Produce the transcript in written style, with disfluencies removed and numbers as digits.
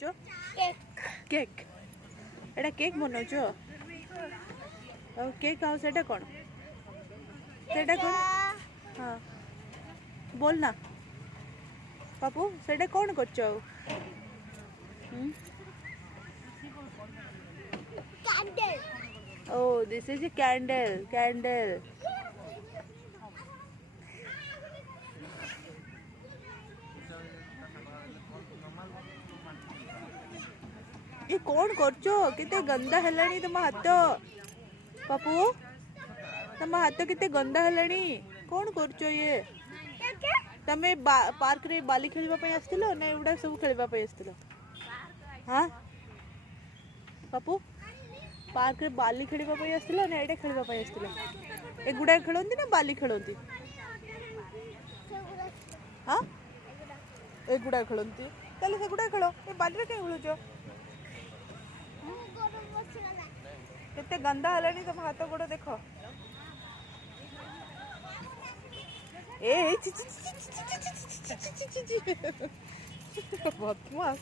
जो केक एटा केक बनाओ जो केक आउ सेटा कौन हाँ बोल ना पापू सेटा कौन करछो Oh, this is a candle. ये कौन करछो किते गंदा हेलानी तुम हाथ पापू तुम हाथ किते गंदा हेलानी कौन करछो ये तमे पार्क रे बाली खेलबा पई आस्तिलो ना एउडा सब खेलबा पई आस्तिलो हां पापू पार्क रे बाली खेलबा पई आस्तिलो ना एडे खेलबा पई आस्तिलो एगुडा खेलंती ना बाली खेलंती हां एगुडा खेलंती ताले सेगुडा खेलो ए बाली रे के खेलुचो केते गंदा हलानी तुम हाथ गोड़ देख ए बदमाश।